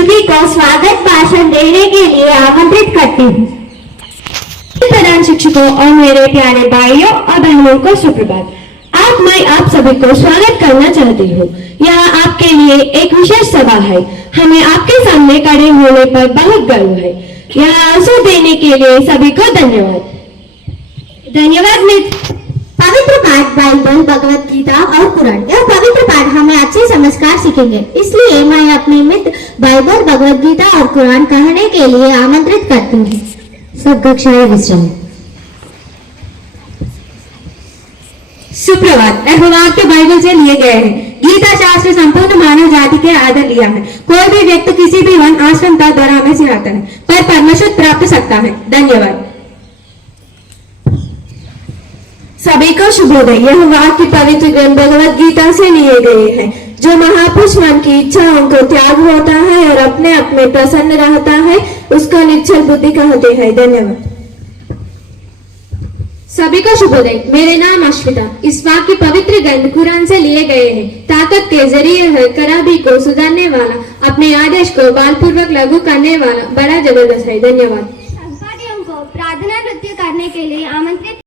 सभी को स्वागत भाषण देने के लिए आमंत्रित करती हूँ। प्रधान शिक्षकों और मेरे प्यारे भाइयों और बहनों को सुप्रभात। आज मैं आप सभी को स्वागत करना चाहती हूँ। यह आपके लिए एक विशेष सभा है। हमें आपके सामने खड़े होने पर बहुत गर्व है। यह अवसर देने के लिए सभी को धन्यवाद। धन्यवाद मित्र। पवित्र पाठ बाइबल, भगवत गीता और कुरान। यह पवित्र पाठ हमें अच्छे संस्कार सीखेंगे। इसलिए मैं अपने मित्र बाइबल, भगवत गीता और कुरान कहने के लिए आमंत्रित करती हूँ। सब कक्षाएं विश्राम। सुप्रभात। यह वाक्य बाइबल से लिए गए हैं। गीता शास्त्र संपूर्ण मानव जाति के आदर लिया है। कोई भी व्यक्ति किसी भी वन आश्रम का द्वारा में से आता है पर परमेश्वर प्राप्त सकता है। धन्यवाद। सभी को शुभोदय। यह वाक्य पवित्र ग्रंथ भगवत गीता से लिए गए हैं। जो महापुरुष मन की इच्छाओं को त्याग होता है और अपने आप में प्रसन्न रहता है उसको निश्चल बुद्धि कहते हैं। धन्यवाद। सभी को शुभोदय। मेरे नाम अश्विता। इस वाक्य पवित्र ग्रंथ कुरान से लिए गए हैं। ताकत के जरिए है खराबी को सुधारने वाला, अपने आदेश को बलपूर्वक लागू करने वाला बड़ा जबरदस्त है। धन्यवाद। संपादियों को प्रार्थना नृत्य करने के लिए आमंत्रित।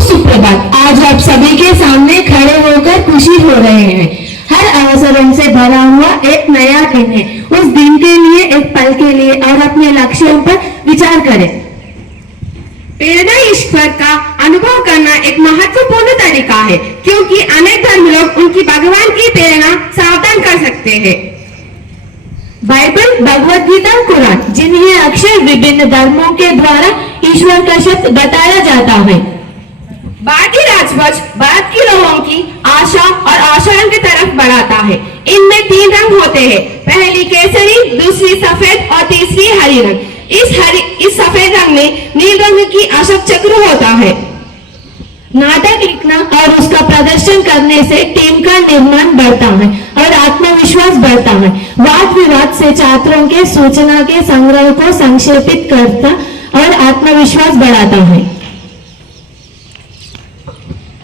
सुप्रभात। आज आप सभी के सामने खड़े होकर खुशी हो रहे हैं। हर अवसरों से भरा हुआ एक नया दिन है। उस दिन के लिए, एक पल के लिए और अपने लक्ष्यों पर विचार करें। प्रेरणा ईश्वर का अनुभव करना एक महत्वपूर्ण तरीका है, क्योंकि अनेक धर्म लोग उनकी भगवान की प्रेरणा सावधान कर सकते हैं। बाइबल, भगवत गीता, कुरान, जिन्हें अक्सर विभिन्न धर्मों के द्वारा ईश्वर का शब्द बताया जाता है। भारतीय राजध्वज भारत के लोगों की आशा और आशयों की तरफ बढ़ाता है। इनमें 3 रंग होते हैं। पहली केसरी, दूसरी सफेद और तीसरी हरी रंग। इस सफेद रंग में नील रंग की अशोक चक्र होता है। नाटक लिखना और उसका प्रदर्शन करने से टीम का निर्माण बढ़ता है और आत्मविश्वास बढ़ता है। वाद विवाद से छात्रों के सूचना के संग्रह को संक्षेपित करता और आत्मविश्वास बढ़ाता है।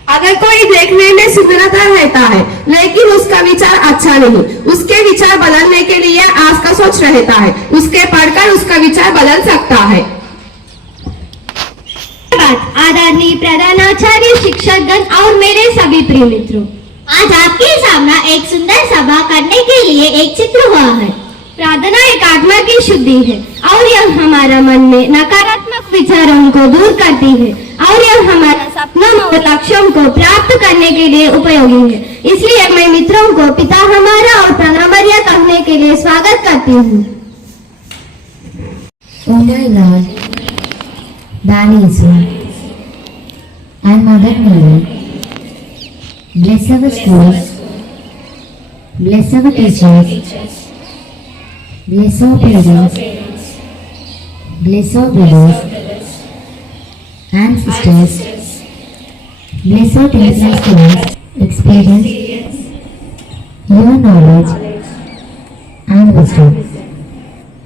अगर अगर कोई देखने में सुंदरता रहता है लेकिन उसका विचार अच्छा नहीं, उसके विचार बदलने के लिए आज का सोच रहता है, उसके पढ़कर उसका विचार बदल सकता है। आदरणीय प्रधानाचार्य, शिक्षकगण और मेरे सभी प्रिय मित्रों, आज आपके सामने एक सुंदर सभा करने के लिए एक चित्र हुआ है। प्रार्थना एक आत्मा की शुद्धि है और यह हमारा मन में नकारात्मक विचारों को दूर करती है और यह हमारा सपनों और लक्ष्यों को प्राप्त करने के लिए उपयोगी है। इसलिए मैं मित्रों को पिता हमारा और प्रणमर्या कहने के लिए स्वागत करती हूँ। O my Lord, Daddy Israel, and Mother Mary, bless our schools, bless our teachers, bless our parents, bless our brothers and sisters, bless our teachers' students, experience, your knowledge and wisdom.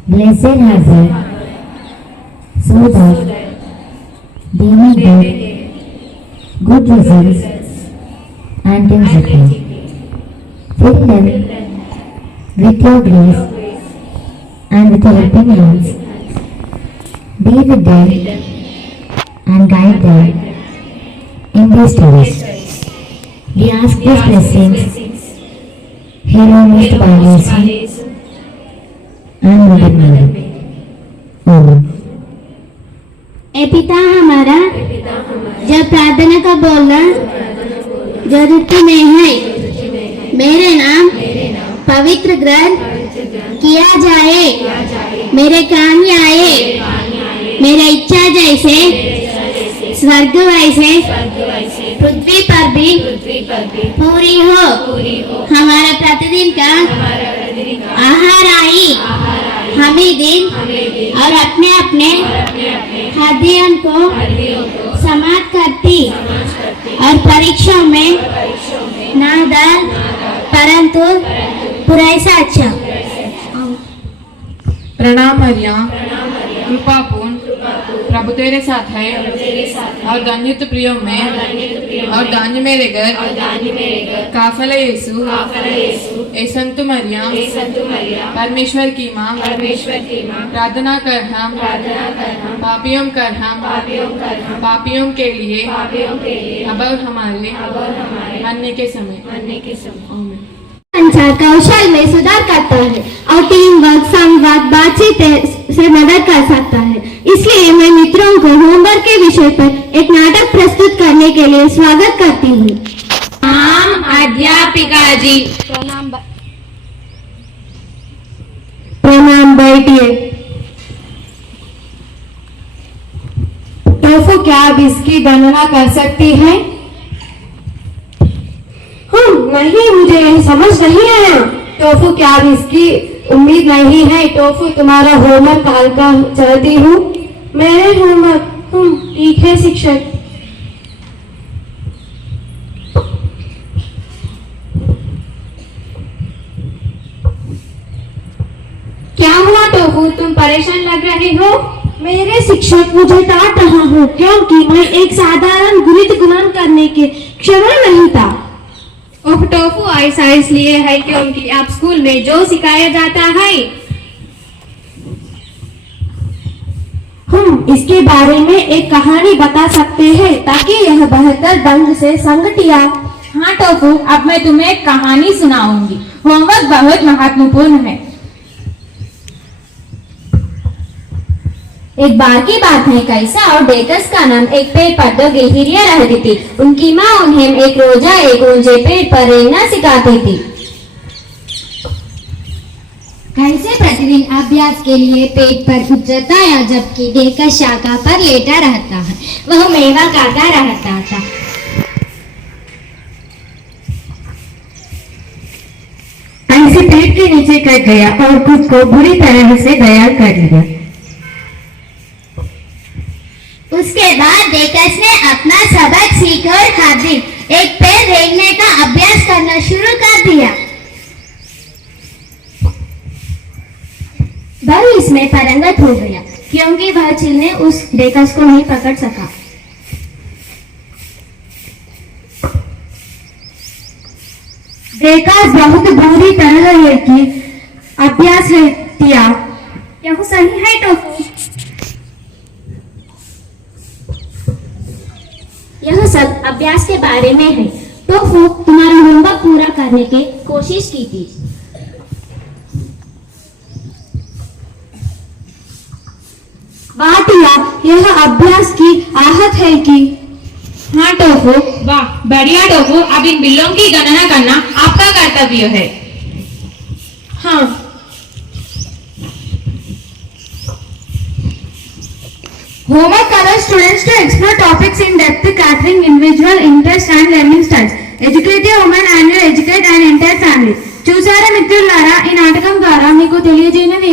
Bless their husband, so that they may get good results and things happen. Fill them with your grace and with your helping hands. Be with them and guide them in their studies. We ask these blessings here on Mr. Balasi and Mother Mary. Amen. ए पिता हमारा, जब प्रार्थना का बोलना जरूरत में है, मेरे नाम पवित्र ग्रंथ किया जाए, मेरे काम आए, मेरे इच्छा जैसे स्वर्ग वैसे पृथ्वी पर भी पूरी हो। हमारा प्रतिदिन का आहार आई हमें दिन और अपने अपने खाद्यान्न को समाप्त करती और परीक्षाओं में ना डाल परंतु पुरेसा अच्छा। प्रणाम मरिया, कृपापूर्ण प्रभु तेरे साथ है और धन्य तू प्रियो में और दान्य मेरे घर काफले यीशु ए संत मरिया परमेश्वर की माँ प्रार्थना कर हम पापियों के लिए अब और हमारे मरने के समय आमीन। संचार कौशल में सुधार करता है और टीम वर्क, संवाद, बातचीत से मदद कर सकता है। इसलिए मैं मित्रों को होमवर्क के विषय पर एक नाटक प्रस्तुत करने के लिए स्वागत करती हूँ। अध्यापिका जी। प्रणाम, बैठिए। टोफू, क्या आप इसकी गणना कर सकती हैं? नहीं, मुझे यही समझ नहीं आया। टोफू, क्या अब इसकी उम्मीद नहीं है? टोफू, तुम्हारा होमवर्क हल्का चाहती हूँ। मेरे होमवर्क? ठीक है शिक्षक। क्या हुआ टोफू, तुम परेशान लग रहे हो? मेरे शिक्षक मुझे डांट रहा हूँ क्योंकि मैं एक साधारण गणित गुणन करने के क्षमता नहीं था। ओह टोफू, ऐसा इसलिए है क्योंकि आप स्कूल में जो सिखाया जाता है हम इसके बारे में एक कहानी बता सकते हैं ताकि यह बेहतर ढंग से संगठिया। हाँ टोफू, अब मैं तुम्हें एक कहानी सुनाऊंगी। होमवर्क बहुत महत्वपूर्ण है। एक बार की बात है, कैसा और डेकस का नाम एक पेड़ पर दो गिलहरियां रहती थी। उनकी माँ उन्हें एक रोजा एक ऊंचे पेड़ पर रेंगना सिखाती थी। कैसे प्रतिदिन अभ्यास के लिए पेड़ पर उतरता है जबकि डेकस शाखा पर लेटा रहता है। वह मेवा खाता रहता था। ऐसे पेड़ के नीचे कट गया और खुद को बुरी तरह से घायल कर लिया। उसके बाद डेकस ने अपना सबक सीखकर हर दिन एक पेड़ रेंगने का अभ्यास करना शुरू कर दिया। वह इसमें पारंगत हो गया क्योंकि वह चील ने उस डेकस को नहीं पकड़ सका। विकास बहुत बुरी तरह है कि अभ्यास है किया। यह सही है टोफू। यह सब अभ्यास के बारे में है। टोफू तुम्हारा होमवर्क पूरा करने की कोशिश की थी। वाटिया, यह अभ्यास की आहत है कि। हाँ टोफू, वाह बढ़िया टोफू। अब इन बिल्लों की गणना करना आपका कर्तव्य है। हाँ, homework allows students to explore topics in depth, catering individual interests and learning styles. Educate your women and you educate an entire family. చూసారా మిత్రులారా, ఈ నాటకం ద్వారా మీకు తెలియజేయనిది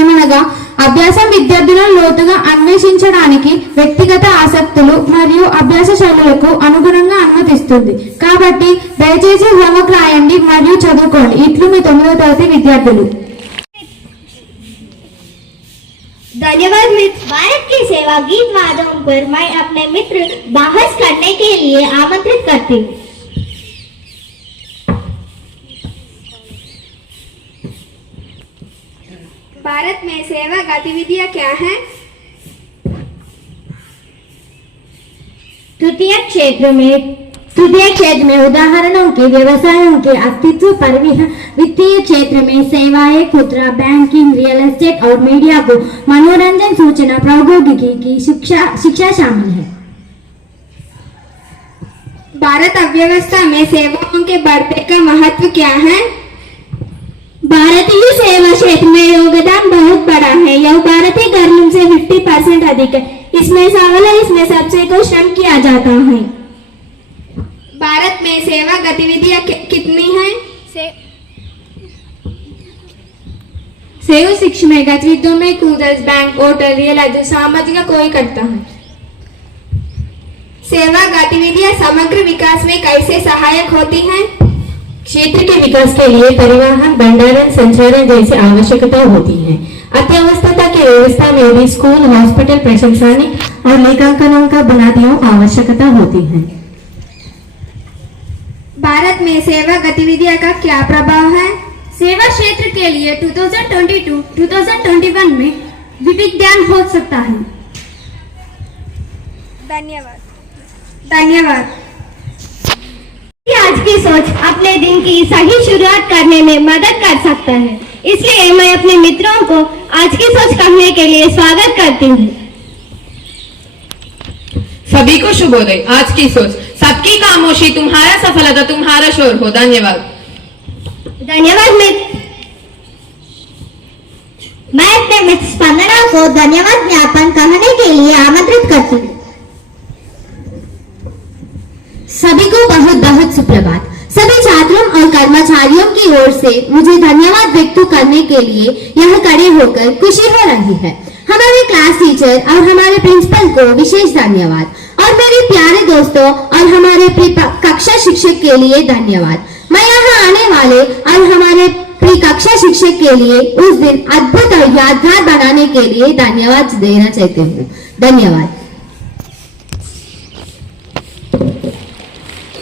ఏమనగా అభ్యాసం విద్యార్థులను లోతుగా అన్వేషించడానికి వ్యక్తిగత ఆసక్తులు మరియు అభ్యాస శైలులకు అనుగుణంగా అనుమతిస్తుంది. కాబట్టి దయచేసి హోంవర్క్ రాయండి మరియు చదువుకోండి. ఇట్లు మీ 9వ తరగతి విద్యార్థులు. धन्यवाद मित्र। भारत की सेवा गीत वादों पर मैं अपने मित्र बहस करने के लिए आमंत्रित करती हूँ। भारत में सेवा गतिविधियाँ क्या हैं? तृतीय क्षेत्र में उदाहरणों के व्यवसायों के अस्तित्व पर वित्तीय क्षेत्र में सेवाएं, खुदरा बैंकिंग, रियल एस्टेट और मीडिया को मनोरंजन, सूचना प्रौद्योगिकी की शिक्षा शामिल है। भारत अर्थव्यवस्था में सेवाओं के बढ़ते का महत्व क्या है? भारतीय सेवा क्षेत्र में योगदान बहुत बड़ा है। यह भारतीय घरों से 50% अधिक है। इसमें सबसे को श्रम किया जाता है। भारत में सेवा गतिविधियाँ कितनी हैं? सेवा शिक्षा में गतिविधियों में cruisers, bank, hotel, real estate, सामाजिक कोई करता है। सेवा गतिविधियाँ समग्र विकास में कैसे सहायक होती हैं? क्षेत्र के विकास के लिए परिवहन, भंडारण, संचारण जैसी आवश्यकता होती है। अर्थव्यवस्था की व्यवस्था में भी स्कूल, हॉस्पिटल, प्रशासनिक और लेखांकन का बुनियादियों आवश्यकता होती है। भारत में सेवा गतिविधियाँ का क्या प्रभाव है? सेवा क्षेत्र के लिए 2022-2021 में विविधज्ञान हो सकता है। धन्यवाद। आज की सोच अपने दिन की सही शुरुआत करने में मदद कर सकता है। इसलिए मैं अपने मित्रों को आज की सोच कहने के लिए स्वागत करती हूँ। सभी को शुभोदय। आज की सोच, सबकी खामोशी तुम्हारा सफलता तुम्हारा शोर हो। धन्यवाद। धन्यवाद मित्र। मैं अपने मित्र स्पंदना को धन्यवाद ज्ञापन कहने के लिए आमंत्रित करती हूँ। सभी को बहुत बहुत सुप्रभात। सभी छात्रों और कर्मचारियों की ओर से मुझे धन्यवाद व्यक्त करने के लिए यह खड़े होकर खुशी हो रही है। हमारे क्लास टीचर और हमारे प्रिंसिपल को विशेष धन्यवाद और मेरे प्यारे दोस्तों और हमारे कक्षा शिक्षक के लिए धन्यवाद। मैं यहाँ आने वाले और हमारे प्रिय कक्षा शिक्षक के लिए उस दिन अद्भुत और यादगार बनाने के लिए धन्यवाद देना चाहती हूँ। धन्यवाद।